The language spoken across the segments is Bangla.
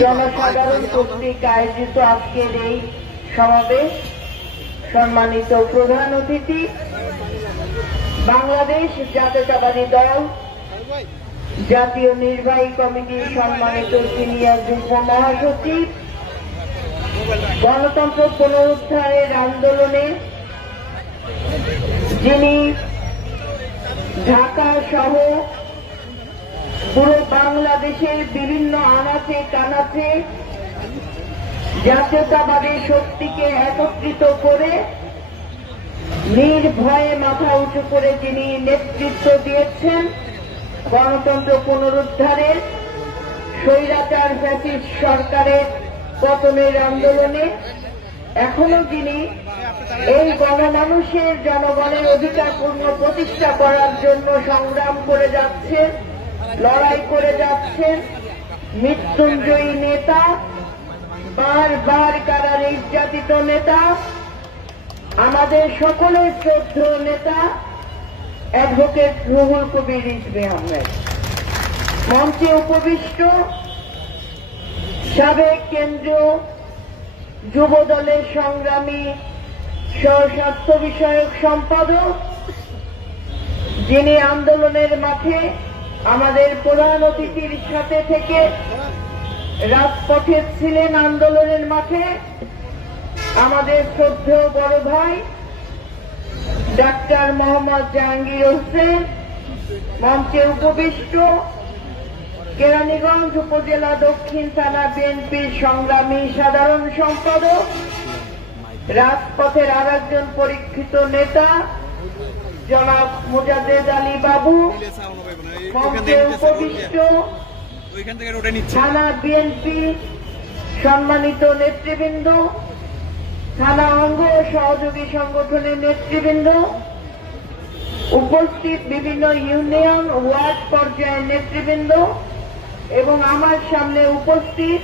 জনসাধারণ কর্তৃক আয়োজিত আজকের এই সমাবেশ সম্মানিত প্রধান অতিথি, বাংলাদেশ জাতীয়তাবাদী দল জাতীয় নির্বাহী কমিটির সম্মানিত সিনিয়র যুগ্ম মহাসচিব, গণতন্ত্র পুনরুদ্ধারের আন্দোলনে যিনি ঢাকা সহ পুরো বাংলাদেশের বিভিন্ন আনাচে কানাচে জাতীয়তাবাদী শক্তিকে একত্রিত করে নির্ভয়ে মাথা উঁচু করে যিনি নেতৃত্ব দিয়েছেন গণতন্ত্র পুনরুদ্ধারের, স্বৈরাচার ফ্যাসিস্ট সরকারের পতনের আন্দোলনে এখনো যিনি এই গণমানুষের জনগণের অধিকার পূর্ণ প্রতিষ্ঠা করার জন্য সংগ্রাম করে যাচ্ছেন, লড়াই করে যাচ্ছেন, মৃত্যুঞ্জয়ী নেতা, বারবার কারার নির্যাতিত নেতা, আমাদের সকলের শ্রদ্ধেয় নেতা অ্যাডভোকেট রুহুল কবির রিজভী আহমেদ, মঞ্চে উপবিষ্ট সাবেক কেন্দ্রীয় যুব দলের সংগ্রামী স্বাস্থ্য বিষয়ক সম্পাদক, যিনি আন্দোলনের মাঠে আমাদের প্রধান অতিথির সাথে থেকে রাজপথে ছিলেন আন্দোলনের মাঠে, আমাদের শ্রদ্ধেয় বড় ভাই ডাক্তার মোহাম্মদ জাহাঙ্গীর হোসেন, মঞ্চে উপবিষ্ট কেরানীগঞ্জ উপজেলা দক্ষিণ থানা বিএনপির সংগ্রামী সাধারণ সম্পাদক, রাজপথের আর একজন পরীক্ষিত নেতা জনাব মুজাদ্দেদ আলী বাবু, মঞ্চে উপবিষ্ট থানা বিএনপি সম্মানিত নেতৃবৃন্দ, থানা অঙ্গ সহযোগী সংগঠনের নেতৃবৃন্দ, উপস্থিত বিভিন্ন ইউনিয়ন ওয়ার্ড পর্যায়ের নেতৃবৃন্দ এবং আমার সামনে উপস্থিত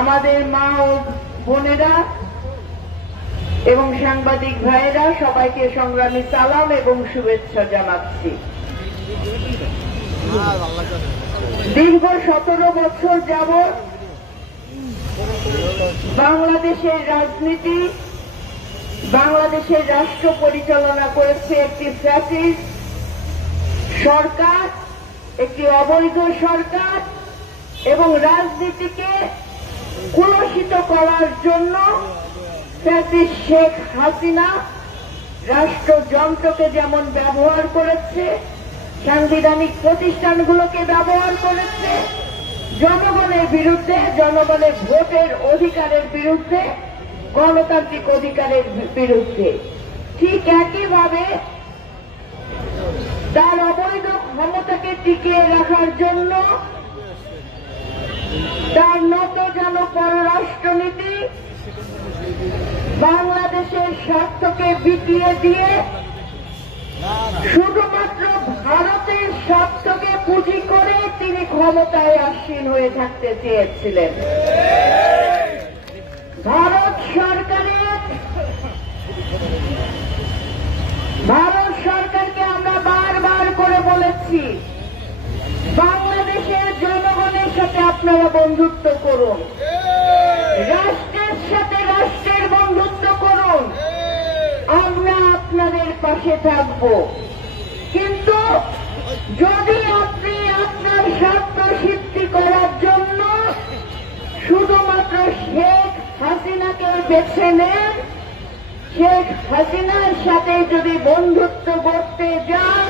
আমাদের মা ও বোনেরা এবং সাংবাদিক ভাইয়েরা, সবাইকে সংগ্রামী সালাম এবং শুভেচ্ছা জানাচ্ছি। দীর্ঘ 17 বছর যাবৎ বাংলাদেশের রাজনীতি, বাংলাদেশের রাষ্ট্র পরিচালনা করেছে একটি ফ্যাসিস্ট সরকার, একটি অবৈধ সরকার, এবং রাজনীতিকে কুলসিত করার জন্য ফ্যাসিস্ট শেখ হাসিনা রাষ্ট্রযন্ত্রকে যেমন ব্যবহার করেছে, সাংবিধানিক প্রতিষ্ঠানগুলোকে ব্যবহার করেছে, জনগণের বিরুদ্ধে, জনগণের ভোটের অধিকারের বিরুদ্ধে, গণতান্ত্রিক অধিকারের বিরুদ্ধে, ঠিক একইভাবে তার অবৈধ ক্ষমতাকে টিকিয়ে রাখার জন্য তার নতজান পররাষ্ট্রনীতি বাংলাদেশের স্বার্থকে বিকিয়ে দিয়ে শুধুমাত্র ভারতের স্বার্থকে পুঁজি করে তিনি ক্ষমতায় আসীন হয়ে থাকতে চেয়েছিলেন। ভারত সরকারকে আমরা বারবার করে বলেছি, বাংলাদেশের জনগণের সাথে আপনারা বন্ধুত্ব করুন, রাষ্ট্রের সাথে রাষ্ট্রের বন্ধুত্ব করুন, আমরা আপনাদের পাশে থাকব। কিন্তু যদি আপনি আপনার স্বার্থ সিদ্ধি করার জন্য শুধুমাত্র শেখ হাসিনাকে বেছে নেন, শেখ হাসিনার সাথে যদি বন্ধুত্ব করতে যান,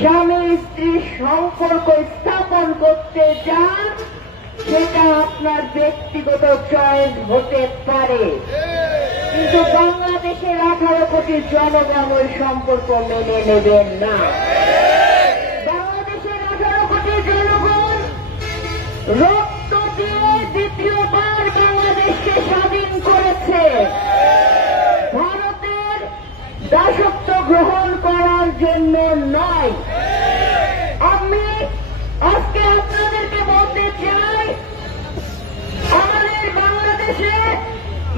স্বামী স্ত্রীর সম্পর্ক স্থাপন করতে যান, সেটা আপনার ব্যক্তিগত চয়েস হতে পারে, কিন্তু বাংলাদেশের 18 কোটি জনগণ ওই সম্পর্ক মেনে নেবেন না। বাংলাদেশের 18 কোটি জনগণ রক্ত দিয়ে দ্বিতীয়বার বাংলাদেশকে স্বাধীন করেছে, ভারতের দাসত্ব গ্রহণ করার জন্য নয়। আমি আজকে আপনাদেরকে বলতে চাই, আমাদের বাংলাদেশে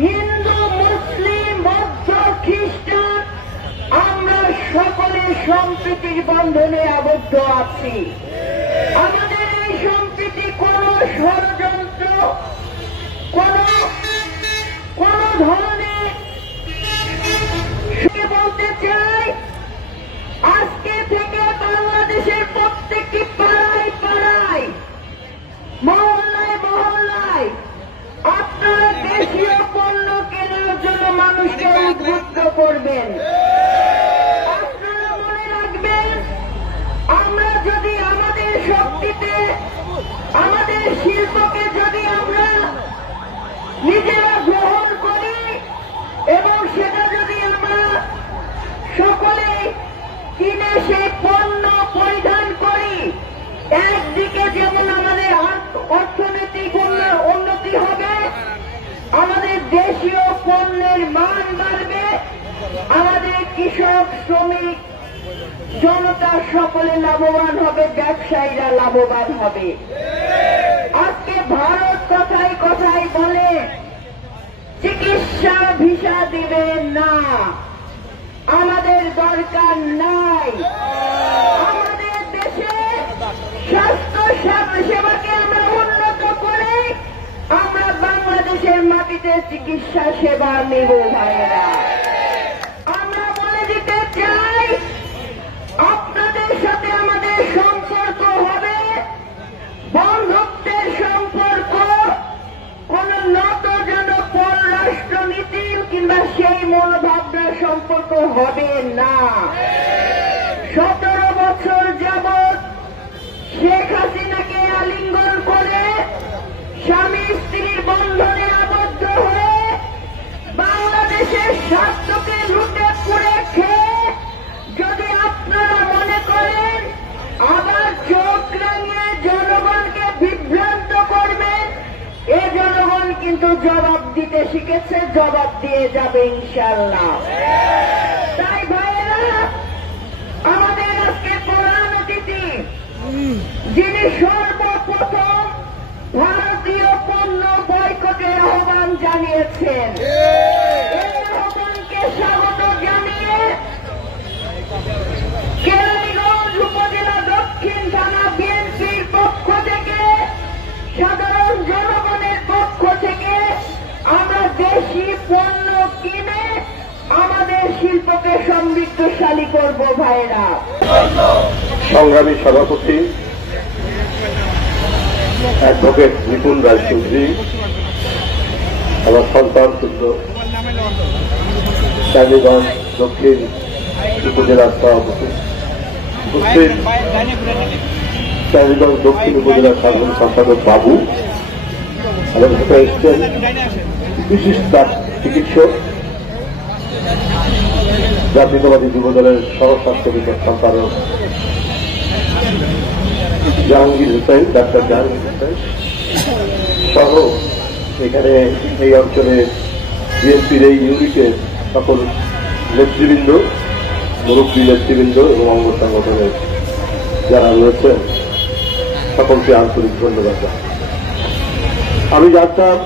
হিন্দু, মুসলিম, বৌদ্ধ, খ্রিস্টান আমরা সকলে সম্প্রীতির বন্ধনে আবদ্ধ আছি। আমাদের এই সম্প্রীতি কোন ষড়যন্ত্র মহল্লায় মহল্লায় আপনারা দেশীয় পণ্য কেনার জন্য মানুষকে উদ্বুদ্ধ করবেন। আপনারা মনে রাখবেন, আমরা যদি আমাদের শক্তিতে আমাদের শিল্পকে যদি আমরা নিজেরা গ্রহণ করি এবং সেটা যদি আমরা সকলে কিনে সেই পণ্য পরিধান করি, একদিকে যেমন আমাদের অর্থনৈতিক উন্নতি হবে, আমাদের দেশীয় পণ্যের মান বাড়বে, আমাদের কৃষক শ্রমিক জনতা সকলে লাভবান হবে, ব্যবসায়ীরা লাভবান হবে। আজকে ভারত কথায় কথায় বলে চিকিৎসা ভিসা দিবে না, আমাদের দরকার নাই। আমাদের দেশে স্বাস্থ্য সেবাকে আমরা উন্নত করে আমরা বাংলাদেশের মাটিতে চিকিৎসা সেবা নেব ভাইয়েরা। আমরা বলে দিতে চাই, আপনাদের সাথে আমাদের সম্পর্ক হবে বন্ধুত্বের সম্পর্ক, কোন নতজন পররাষ্ট্রনীতি কিংবা সেই মনোভাবনার সম্পর্ক হবে না। 17 বছর যাবৎ শেখ হাসিনাকে আলিঙ্গন করে স্বামী স্ত্রীর বন্ধনে আবদ্ধ হয়ে বাংলাদেশের স্বার্থকে লুটে পুড়ে খেয়ে যদি আপনারা মনে করেন আবার চোখ রাঙিয়ে জনগণকে বিভ্রান্ত করবেন, এ জনগণ কিন্তু জবাব দিতে শিখেছে, জবাব দিয়ে যাবে ইনশাআল্লাহ। তাই ভাইয়েরা, আমাদের আজকে প্রধান অতিথি যিনি সর্বপ্রথম ভারতীয় পণ্য বয়কটের আহ্বান জানিয়েছেন, এই আহ্বানকে স্বাগত জানিয়ে কেরানীগঞ্জ উপজেলা দক্ষিণ থানা বিএনপির পক্ষ থেকে, সাধারণ জনগণের পক্ষ থেকে আমরা দেশি পণ্য কিনে আমাদের শিল্পকে সমৃদ্ধশালী করব ভাইরা। সংগ্রামী সভাপতি অ্যাডভোকেট নিপুণ রায়চৌধুরী, আমার সন্তান পুত্র কেরানীগঞ্জ দক্ষিণ উপজেলার সভাপতি, উপস্থিত কেরানীগঞ্জ দক্ষিণ উপজেলার সাধারণ সম্পাদক বাবু, আমার সাথে এসছেন বিশিষ্ট চিকিৎসক, জাতীয়তাবাদী যুবদলের সহস্বাস্থ্য বিকাশ সম্পাদক জাহাঙ্গীর হোসেন, ডাক্তার জাহাঙ্গীর হোসেন সহ এখানে এই অঞ্চলে বিএনপির এই ইউনিটের সকল নেতৃবৃন্দ, মুরব্বী নেতৃবৃন্দ এবং অঙ্গ সংগঠনের যারা রয়েছেন সকলকে আন্তরিক ধন্যবাদ। আমি জানতাম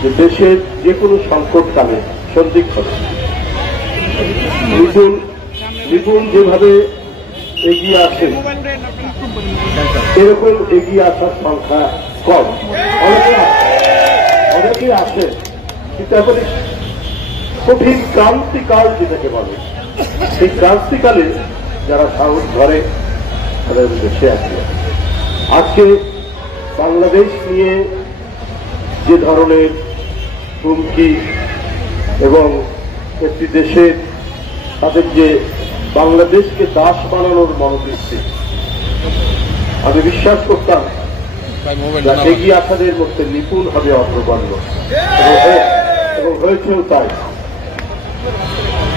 যে দেশের যে কোনো সংকটকালে সন্দিগ্ধ নিপুণ যেভাবে এগিয়ে আসে, এরকম এগিয়ে আসার সংখ্যা কম। অনেকেই আসে, কিন্তু এখন কঠিন ক্রান্তিকাল যেটাকে বলে, সেই ক্রান্তিকালে যারা সাহস ধরে তাদের দেশে আসে। আজকে বাংলাদেশ নিয়ে যে ধরনের হুমকি এবং একটি দেশের তাদের যে বাংলাদেশকে দাস বানানোর মনোবৃত্তি, আমি বিশ্বাস করতাম এগিয়ে আসাদের মধ্যে নিপুণ হবে অগ্রগণ্য, এবং হয়েছেও তাই।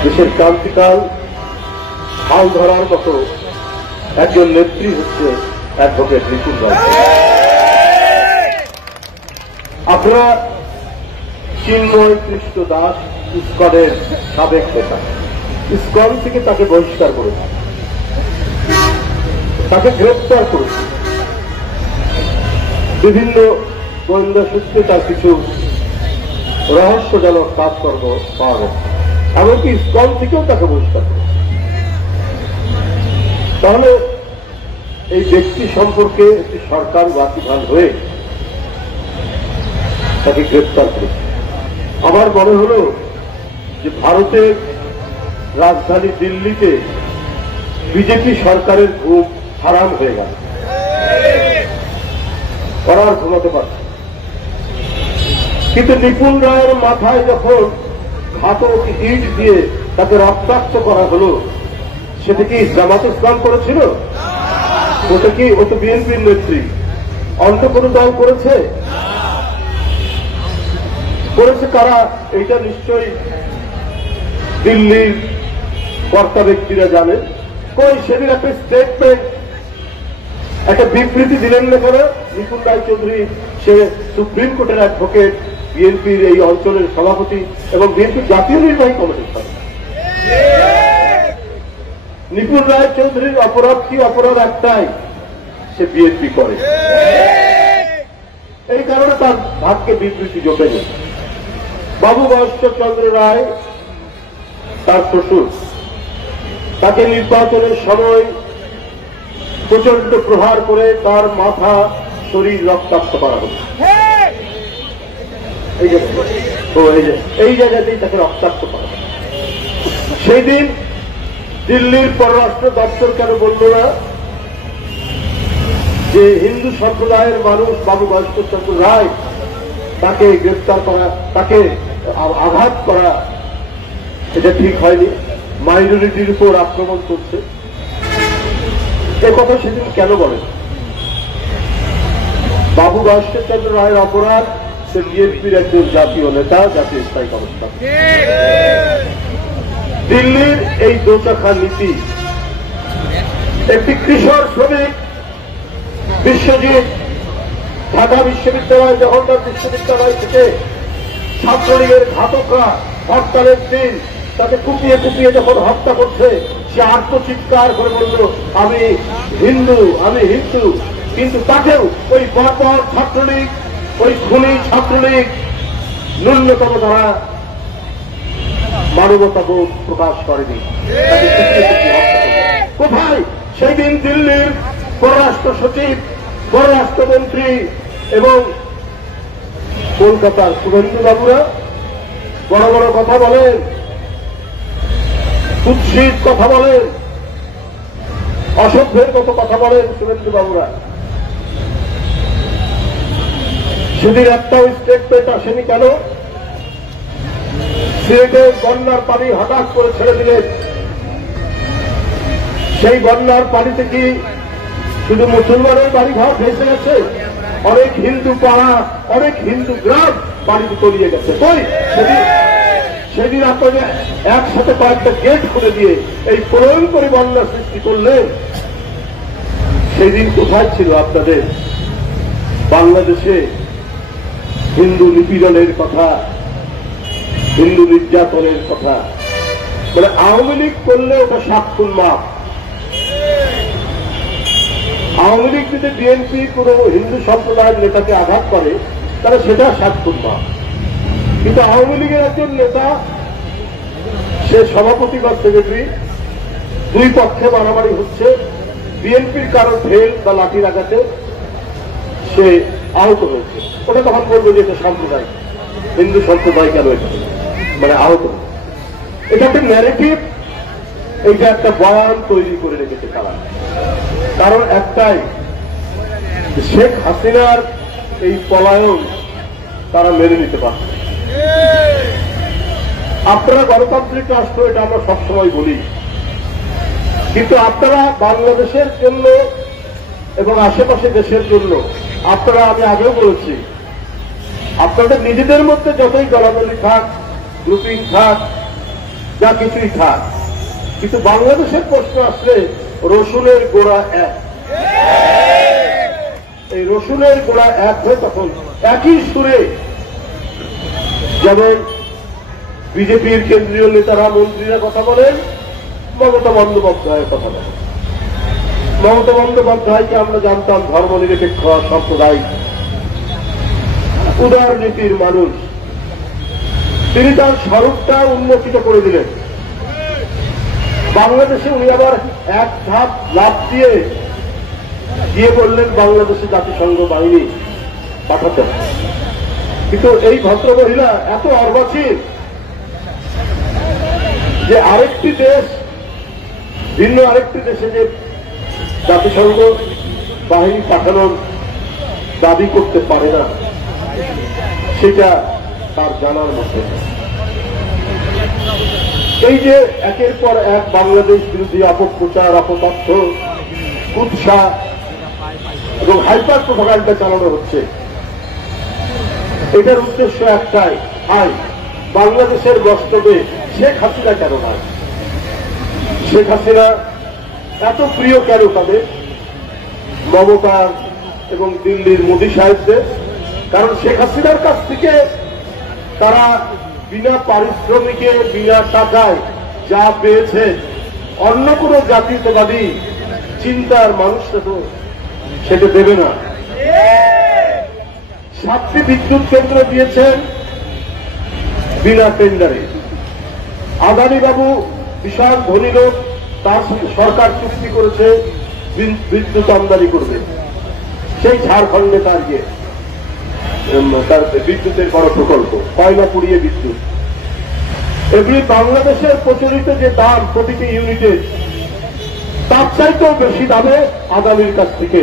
দেশের ক্রান্তিকাল হাল ধরার মতো একজন নেত্রী হচ্ছে অ্যাডভোকেট নিপুণ রায়। আপনারা চিন্ময় কৃষ্ণ দাস ইসকনের সাবেক নেতা, ইসকন থেকে তাকে বহিষ্কার করেছে, তাকে গ্রেপ্তার করেছে, বিভিন্ন গোয়েন্দা সূত্রে তার কিছু রহস্যজনক কাজকর্ম পাওয়া গেছে, এমনকি ইসকন থেকেও তাকে বহিষ্কার করেছে। তাহলে এই ব্যক্তি সম্পর্কে একটি সরকার ওয়াকিবহাল হয়ে তাকে গ্রেপ্তার করেছে। আমার মনে হল যে ভারতের রাজধানী দিল্লিতে বিজেপি সরকারের ঘুম হারাম হয়ে গেল। ওরা আর ঘুমাতে পারছে। কিন্তু নিপুণ রায়ের মাথায় যখন ঘাতক ইট দিয়ে তাকে রক্তাক্ত করা হলো, সেটা কি জামাত ইসলাম করেছিল? ওটা কি ও তো বিএনপির নেত্রী, অন্য কোন দল করেছে? করেছে কারা? এটা নিশ্চয়ই দিল্লির কর্তা ব্যক্তিরা জানেন। কই সেদিন একটা স্টেটমেন্ট, একটা বিবৃতি দিলেন না করে নিপুণ রায় চৌধুরী, সে সুপ্রিম কোর্টের অ্যাডভোকেট, বিএনপির এই অঞ্চলের সভাপতি এবং বিএনপির জাতীয় নির্বাহী কমিটির সভাপতি। নিপুণ রায় চৌধুরীর অপরাধ কি? অপরাধ একটাই, সে বিএনপি করে। এই কারণে তার ভাগ্যে বিবৃতি জোটেনি। বাবু বয়স্কর চন্দ্র রায়, তার শ্বশুর, তাকে নির্বাচনের সময় প্রচন্ড প্রহার করে তার মাথা শরীর রক্তাক্ত করা হল। এই জায়গাতেই তাকে রক্তাক্ত করা হল। সেই দিন দিল্লির পররাষ্ট্র দপ্তর কেন বলল না যে হিন্দু সম্প্রদায়ের মানুষ বাবু বয়স্কর চন্দ্র রায়, তাকে গ্রেফতার করা, তাকে আঘাত করা, এটা ঠিক হয়নি, মাইনরিটির উপর আক্রমণ করছে? এ কথা সেদিন কেন বলেন? বাবু বয়স্কর চন্দ্র রায়ের অপরাধ, সে বিএনপির একজন জাতীয় নেতা, জাতীয় স্থায়ী কমিটি। দিল্লির এই দোচাখা নীতি, একটি কৃষক শ্রমিক বিশ্বজিৎ ঢাকা বিশ্ববিদ্যালয়, জওহরলাল বিশ্ববিদ্যালয় থেকে ছাত্রলীগের ঘাতকরা হরতালের দিন তাকে কুপিয়ে কুপিয়ে যখন হত্যা করছে, সে আত্মচিৎকার করে বলল, আমি হিন্দু, আমি হিন্দু। কিন্তু তাকেও ওই বর্বর ছাত্রলীগ, ওই খুনি ছাত্রলীগ ন্যূনতম তারা মানবতাবোধ প্রকাশ করেনি। কোথায় সেই দিন দিল্লির পররাষ্ট্র সচিব, পররাষ্ট্রমন্ত্রী এবং কলকাতার শুভেন্দু বাবুরা বড় বড় কথা বলেন, কুৎসিত কথা বলেন, অসভ্যের মতো কথা বলেন শুভেন্দু বাবুরা। সেদিন একটাও স্টেটমেন্ট আসেনি কেন? সিলেটে বন্যার পানি হঠাৎ করে ছেড়ে দিলেন। সেই বন্যার পানিতে কি শুধু মুসলমানের বাড়িঘর ভেসে গেছে? অনেক হিন্দু পাড়া, অনেক হিন্দু গ্রাম পানিতে তলিয়ে গেছে। সেদিন আপনাদের একসাথে কয়েকটা গেট খুলে দিয়ে এই প্রলয়ঙ্করী বন্যা সৃষ্টি করলেন। সেদিন কোথায় ছিল আপনাদের বাংলাদেশে হিন্দু নিপীড়নের কথা, হিন্দু নির্যাতনের কথা? মানে আওয়ামী লীগ করলে ওটা 7 খুন মাপ। আওয়ামী লীগ যদি বিএনপি কোন হিন্দু সম্প্রদায়ের নেতাকে আঘাত করে তাহলে সেটা 7 খুন মাপ। কিন্তু আওয়ামী লীগের একজন নেতা, সে সভাপতি বা সেক্রেটারি, দুই পক্ষে মারামারি হচ্ছে, বিএনপির কারো ঢেল বা লাঠির আঘাতে সে আহত হয়েছে, ওটা তখন বলবো যে এটা সম্প্রদায়, হিন্দু সম্প্রদায় কেন এটা মানে আহত। এটা একটা ন্যারেটিভ, এইটা একটা বয়ান তৈরি করে রেখেছে তারা। কারণ একটাই, শেখ হাসিনার এই পলায়ন তারা মেনে নিতে পারছে। আপনারা গণতান্ত্রিক রাষ্ট্র, এটা আমরা সবসময় বলি, কিন্তু আপনারা বাংলাদেশের জন্য এবং আশেপাশে দেশের জন্য আপনারা, আমি আগেও বলেছি, আপনাদের নিজেদের মধ্যে যতই দলাদলি থাক, গ্রুপিং থাক, যা কিছুই থাক, কিন্তু বাংলাদেশের প্রশ্ন আসলে রসুনের গোড়া এক। এই রসুনের গোড়া এক হয়ে তখন একই সুরে, যেমন বিজেপির কেন্দ্রীয় নেতারা, মন্ত্রীরা কথা বলেন, মমতা বন্দ্যোপাধ্যায়ের কথা বলেন। মমতা বন্দ্যোপাধ্যায়কে আমরা জানতাম ধর্মনিরপেক্ষ, সাম্প্রদায়িক, উদার নীতির মানুষ। তিনি তার স্বরূপটা উন্মোচিত করে দিলেন। বাংলাদেশে উনি আবার এক ধাপ লাভ দিয়ে বললেন বাংলাদেশে জাতিসংঘ বাহিনী পাঠাতে হবে। কিন্তু এই ভদ্রমহিলা এত অর্বাচীন যে আরেকটি দেশ, ভিন্ন আরেকটি দেশে যে জাতিসংঘ বাহিনী পাঠানোর দাবি করতে পারে না, সেটা তার জানার মধ্যে। এই যে একের পর এক বাংলাদেশ বিরোধী অপপ্রচার, অপতথ্য, কুৎসা এবং হাইপার প্রোপাগান্ডা চালানো হচ্ছে, এটার উদ্দেশ্য একটাই, বাংলাদেশের গস্তবে শেখ হাসিনা কেন না? শেখ হাসিনা এত প্রিয় কেন তাদের মমতার এবং দিল্লির মোদী সাহেবদের? কারণ শেখ হাসিনার কাছ থেকে তারা বিনা পারিশ্রমিকে, বিনা টাকায় যা পেয়েছে, অন্য কোনো জাতীয়তাবাদী চিন্তার মানুষটা তো সেটা দেবে না। 7টি বিদ্যুৎ কেন্দ্র দিয়েছেন বিনা টেন্ডারে। আদানি বাবু বিশাল ধনী লোক, তার সাথে সরকার চুক্তি করেছে বিদ্যুৎ আমদানি করবে। সেই ঝাড়খণ্ডে তার বিদ্যুতের বড় প্রকল্প, কয়লা পুড়িয়ে বিদ্যুৎ। এমনি বাংলাদেশের প্রচলিত যে দাম প্রতিটি ইউনিটের, তার চাইতেও বেশি দামে আদানির কাছ থেকে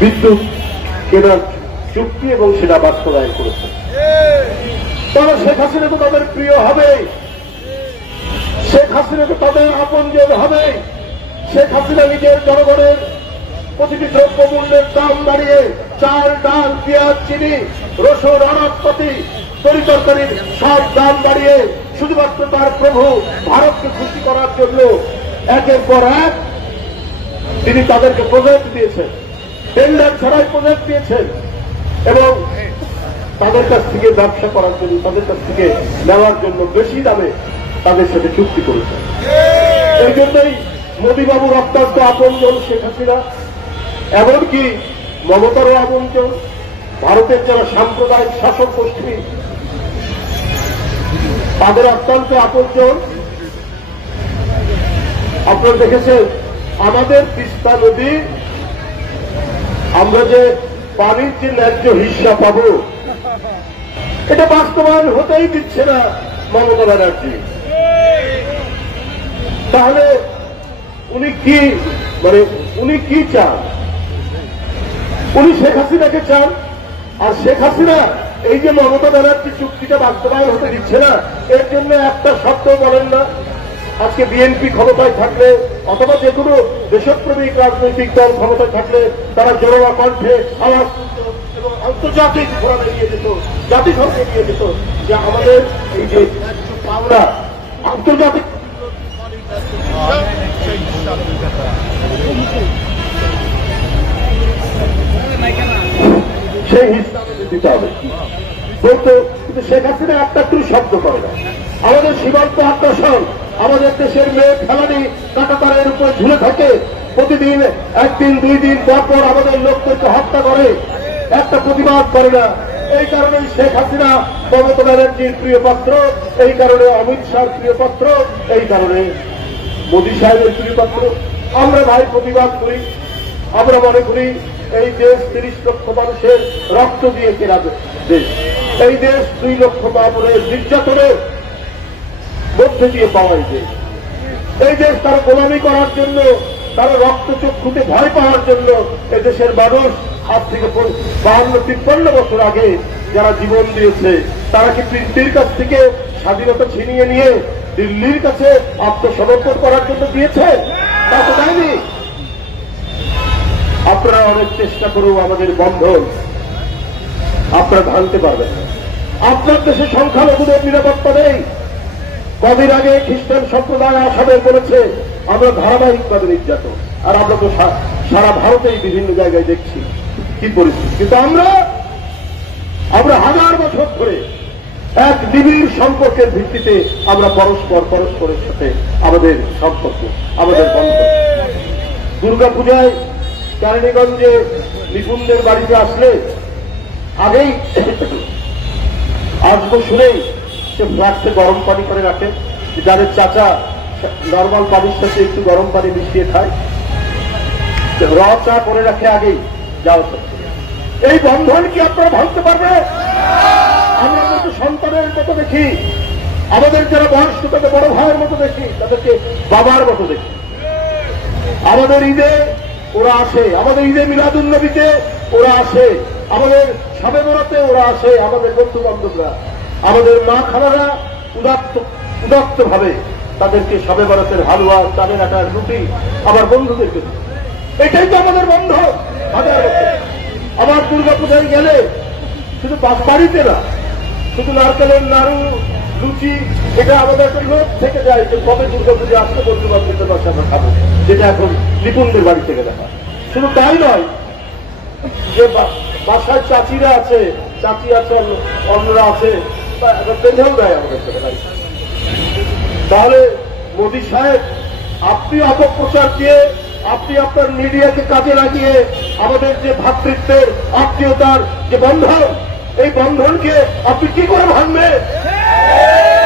বিদ্যুৎ কেনার চুক্তি এবং সেটা বাস্তবায়ন করেছে। তারা শেখ হাসিনা তো তাদের প্রিয় হবে, শেখ হাসিনা তো তাদের আপনজন হবে। শেখ হাসিনা নিজের জনগণের প্রতিটি দ্রব্য মূল্যের দাম বাড়িয়ে চাল, ডাল, পেঁয়াজ, চিনি, রসুন, আনাজপাতি, তরিতরকারির সব দাম বাড়িয়ে শুধুমাত্র তার প্রভু ভারতকে খুশি করার জন্য একের পর এক তিনি তাদেরকে প্রজেক্ট দিয়েছেন, টেন্ডার ছাড়াই প্রজেক্ট দিয়েছেন এবং তাদের কাছ থেকে ব্যবসা করার জন্য, তাদের কাছ থেকে নেওয়ার জন্য বেশি দামে তাদের সাথে চুক্তি করেছেন। এই জন্যই মোদীবাবুর অত্যন্ত আপনজন শেখ হাসিনা, এমনকি মমতারও আপনজন, ভারতের যারা সাম্প্রদায়িক শাসক গোষ্ঠী তাদের অত্যন্ত আপনজন। আপনারা দেখেছেন আমাদের তিস্তা নদী, আমরা যে পানির যে ন্যায্য হিস্সা পাব, এটা বাস্তবায়ন হতেই দিচ্ছে না মমতা ব্যানার্জি। তাহলে উনি কি চান? উনি শেখ হাসিনাকে চান। আর শেখ হাসিনা এই যে মমতা ব্যানার্জি চুক্তিটা বাস্তবায়ন হতে দিচ্ছে না, এর জন্য একটা শব্দ বলেন না। আজকে বিএনপি ক্ষমতায় থাকলে অথবা যে কোনো দেশপ্রেমিক রাজনৈতিক দল ক্ষমতায় থাকলে তারা জোরালো কণ্ঠে আওয়াজ এবং আন্তর্জাতিক ফোরামে নিয়ে যেত, জাতিসংঘে নিয়ে যেত যে আমাদের এই যে পাওনা আন্তর্জাতিক সেই হিসাবে দিতে হবে বলতো। কিন্তু শেখ হাসিনা একটা শব্দ করে না। আমাদের সীমান্ত আগ্রাসন, আমাদের দেশের মেয়ে ফেলানি কাঁটাতারের উপর ঝুলে থাকে, প্রতিদিন একদিন দুই দিন পর পর আমাদের লোকদেরকে হত্যা করে, একটা প্রতিবাদ করে না। এই কারণে শেখ হাসিনা মমতা ব্যানার্জির প্রিয় পাত্র, এই কারণে অমিত শাহর প্রিয় পাত্র, এই কারণে মোদী সাহেবের প্রিয় পাত্র। আমরা ভাই প্রতিবাদ করি, আমরা মনে করি এই দেশ 30 লক্ষ মানুষের রক্ত দিয়ে কেনা দেশ, এই দেশ 2 লক্ষ মানুষের নির্যাতনের মধ্যে দিয়ে পাওয়াই দেশ। এই দেশ তারা গোলামি করার জন্য, তারা রক্তচক্ষুতে ভয় পাওয়ার জন্য এদেশের মানুষ আজ থেকে 52-53 বছর আগে যারা জীবন দিয়েছে, তারা কি পৃথিবীর কাছ থেকে স্বাধীনতা ছিনিয়ে নিয়ে দিল্লির কাছে আত্মসমর্পণ করার জন্য দিয়েছে? তা তো দেয়নি। আপনারা অনেক চেষ্টা করেও আমাদের বন্ধন আপনারা ভাঙতে পারবেন না। আপনার দেশে সংখ্যালঘুদের নিরাপত্তা নেই। কদিন আগে খ্রিস্টান সম্প্রদায় আসামে বলেছে আমরা ধারাবাহিকভাবে নির্যাতন, আর আমরা তো সারা ভারতেই বিভিন্ন জায়গায় দেখছি কি পরিস্থিতি। কিন্তু আমরা 1000 বছর ধরে এক নিবিড় সম্পর্কের ভিত্তিতে আমরা পরস্পরের সাথে আমাদের সম্পর্ক, আমাদের বন্ধন। দুর্গাপূজায় কেরানীগঞ্জে নিপুণদের বাড়িতে আসলে আগেই আসবো শুনেই সে ফ্লাক্সে গরম পানি করে রাখে, যাদের চাচা নর্মাল পানির সাথে একটু গরম পানি মিশিয়ে খায়, র চা করে রাখে আগেই যাওয়া সত্য। এই বন্ধন কি আপনারা ভাঙতে পারবে? আমরা কিন্তু সন্তানের মতো দেখি, আমাদের যারা বয়স্ক তাদের বড় ভাইয়ের মতো দেখি, তাদেরকে বাবার মতো দেখি। আমাদের ঈদে ওরা আসে, আমাদের ঈদে মিলাদুন্নবীতে ওরা আসে, আমাদের সবে বরাতে ওরা আসে, আমাদের বন্ধু বান্ধবরা, আমাদের মা খালারা উদাত্ত ভাবে তাদেরকে সবে বরাতের হালুয়া, চালের আটার রুটি আবার বন্ধুদেরকে। এটাই তো আমাদের বন্ধন। আবার দুর্গাপূজায় গেলে শুধু বাড়িতে না, শুধু নারকেলের নাড়ু, লুচি, এটা আমাদের একটা লোক থেকে যায় যে কবে দুর্গাপূজা আসতে বন্ধু বান্ধবদের বাসা আমরা খাবো, যেটা এখন নিপুণদের বাড়ি থেকে দেখা। শুধু তাই নয়, যে বাসায় চাচিরা আছে, চাচি আছে, অন্যরা আছে, বেঁধেও দেয় আমাদের সাথে। তাহলে মোদী সাহেব, আপনি অপপ্রচার দিয়ে, আপনি আপনার মিডিয়াকে কাজে লাগিয়ে আমাদের যে ভ্রাতৃত্বের, আত্মীয়তার যে বন্ধন, এই বন্ধনকে আপনি কি করে ভাঙবেন?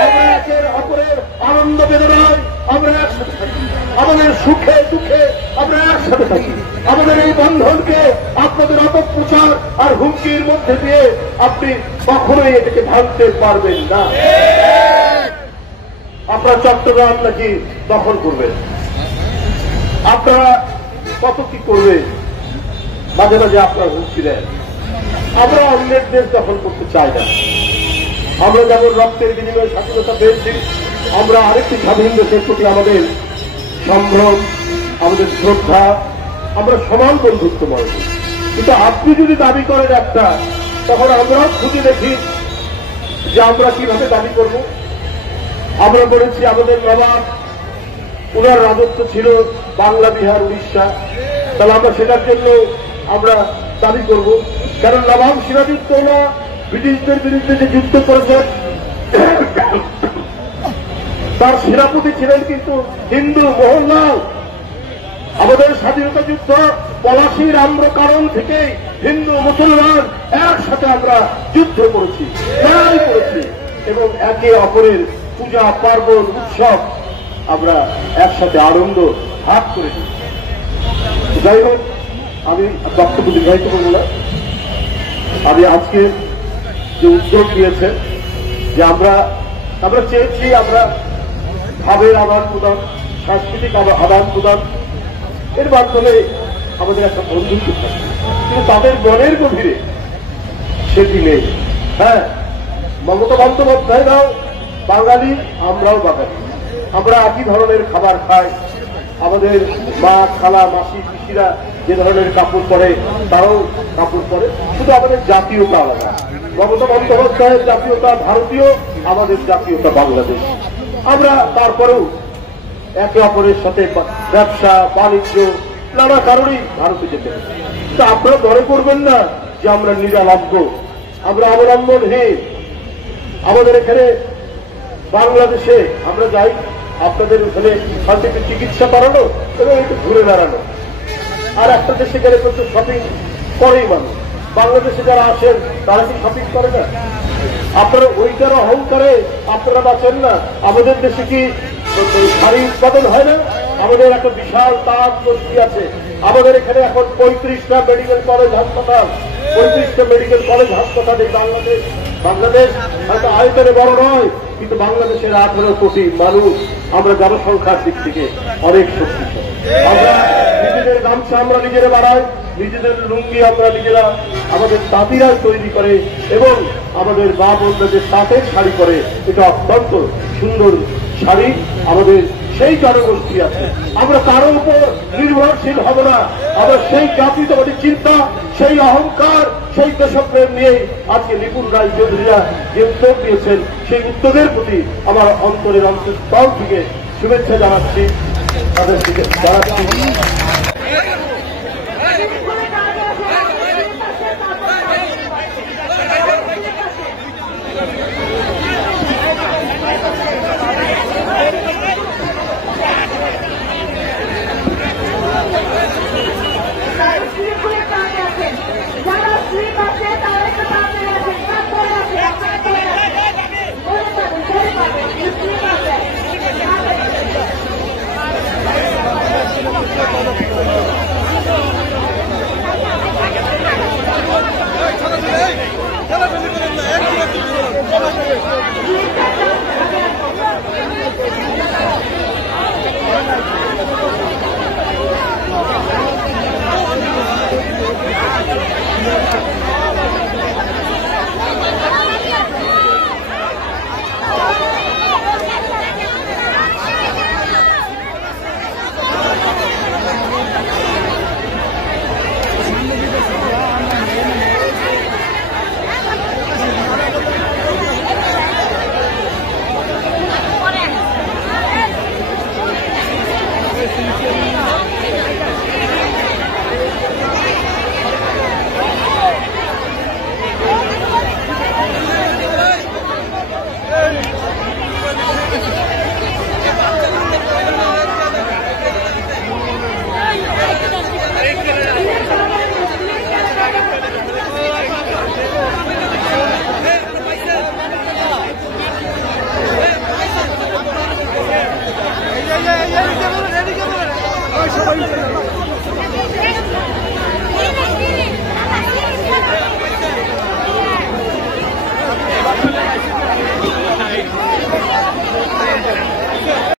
আমরা একের অপরের আনন্দ বেদনায় আমরা একসাথে থাকি, আমাদের সুখে দুঃখে আমরা একসাথে থাকি। আমাদের এই বন্ধনকে আপনাদের অপপ্রচার আর হুমকির মধ্যে দিয়ে আপনি কখনোই এটাকে ভাঙতে পারবেন না। আপনারা চট্টগ্রাম নাকি দখল করবেন, আপনারা কত কি করবে, মাঝে মাঝে আপনারা হুমকি দেন। আমরা অন্যের দেশ দখল করতে চাই না। আমরা যেমন রক্তের বিনিময়ে স্বাধীনতা পেয়েছি, আমরা আরেকটি স্বাধীন দেশের প্রতি আমাদের সম্ভ্রম, আমাদের শ্রদ্ধা, আমরা সমান বন্ধুত্ব মনে করি। কিন্তু আপনি যদি দাবি করেন একটা, তখন আমরাও খুঁজে দেখি যে আমরা কিভাবে দাবি করব। আমরা বলেছি আমাদের নবাব, ওনার রাজত্ব ছিল বাংলা, বিহার, উড়িষ্যা, তাহলে আমরা সেটার জন্য আমরা দাবি করব। কারণ নবাব সিরাজউদ্দৌলা ব্রিটিশদের বিরুদ্ধে যে যুদ্ধ করেছেন, তার সেনাপতি ছিলেন কিন্তু হিন্দু, মোহনলাল। আমাদের স্বাধীনতা যুদ্ধ পলাশির আম্রকারণ থেকে হিন্দু মুসলমান একসাথে আমরা যুদ্ধ করেছি, লড়াই করেছি, এবং একে অপরের পূজা পার্বণ উৎসব আমরা একসাথে আনন্দ ভাগ করেছি। যাই হোক, আমি বক্তব্য দীর্ঘায়িত করব না। আমি আজকে যে উদ্যোগ নিয়েছেন যে আমরা চেয়েছি আমরা ভাবের আদান প্রদান, সাংস্কৃতিক আদান প্রদান, এর মাধ্যমে আমাদের একটা বন্ধুত্ব থাকে, কিন্তু তাদের মনের গভীরে সেটি নেই। হ্যাঁ, মমতা বন্দ্যোপাধ্যায়রাও বাঙালি, আমরাও বাঙালি, আমরা একই ধরনের খাবার খাই, আমাদের মা, খালা, মাসি, পিসিরা যে ধরনের কাপড় পরে তারাও কাপড় পরে, শুধু আমাদের জাতীয়তা আলাদা। মমতা বন্দ্যোপাধ্যায়ের জাতীয়তা ভারতীয়, আমাদের জাতীয়তা বাংলাদেশ। আমরা তারপরেও একে অপরের সাথে ব্যবসা বাণিজ্য নানা কারণেই ভারতে যেতে হবে। তা আপনারা মনে করবেন না যে আমরা নিরালম্ব, আমরা অবলম্বনহীন। আমাদের এখানে বাংলাদেশে আমরা যাই, আপনাদের ওখানে শান্তিতে চিকিৎসা করানো এবং একটু ঘুরে বেড়ানো, আর একটা দেশে গেলে প্রচুর শপিং করেই মানুষ। বাংলাদেশে যারা আসেন তারা কি শপিং করে না? আপনারা ওইটার অহংকারে আপনারা বাঁচেন না। আমাদের দেশে কি শাড়ি উৎপাদন হয় না? আমাদের একটা বিশাল তাঁত গোষ্ঠী আছে। আমাদের এখানে এখন 35টা মেডিকেল কলেজ হাসপাতাল, 35টা মেডিকেল কলেজ হাসপাতাল এই বাংলাদেশ হয়তো আয়তনে বড় নয়, কিন্তু বাংলাদেশের 18 কোটি মানুষ, আমরা জনসংখ্যার দিক থেকে অনেক শক্তিশালী। আমরা নিজেদের গামছা আমরা নিজেরা বাড়াই, নিজেদের লুঙ্গি আমরা নিজেরা, আমাদের তাঁতিরা তৈরি করে, এবং আমাদের মা বোনরা যে তাঁতের শাড়ি করে, এটা অত্যন্ত সুন্দর শাড়ি। আমাদের সেই জনগোষ্ঠী আছে, আমরা কারো উপর নির্ভরশীল হব না। আমরা সেই জাতীয়তাবাদী চিন্তা, সেই অহংকার, সেই দেশপ্রেম নিয়ে আজকে নিপুণ রায় চৌধুরীরা যে উদ্যোগ নিয়েছেন, সেই উদ্যোগের প্রতি আমার অন্তরের অন্তঃস্থল থেকে শুভেচ্ছা জানাচ্ছি, তাদের দিকে জানাচ্ছি।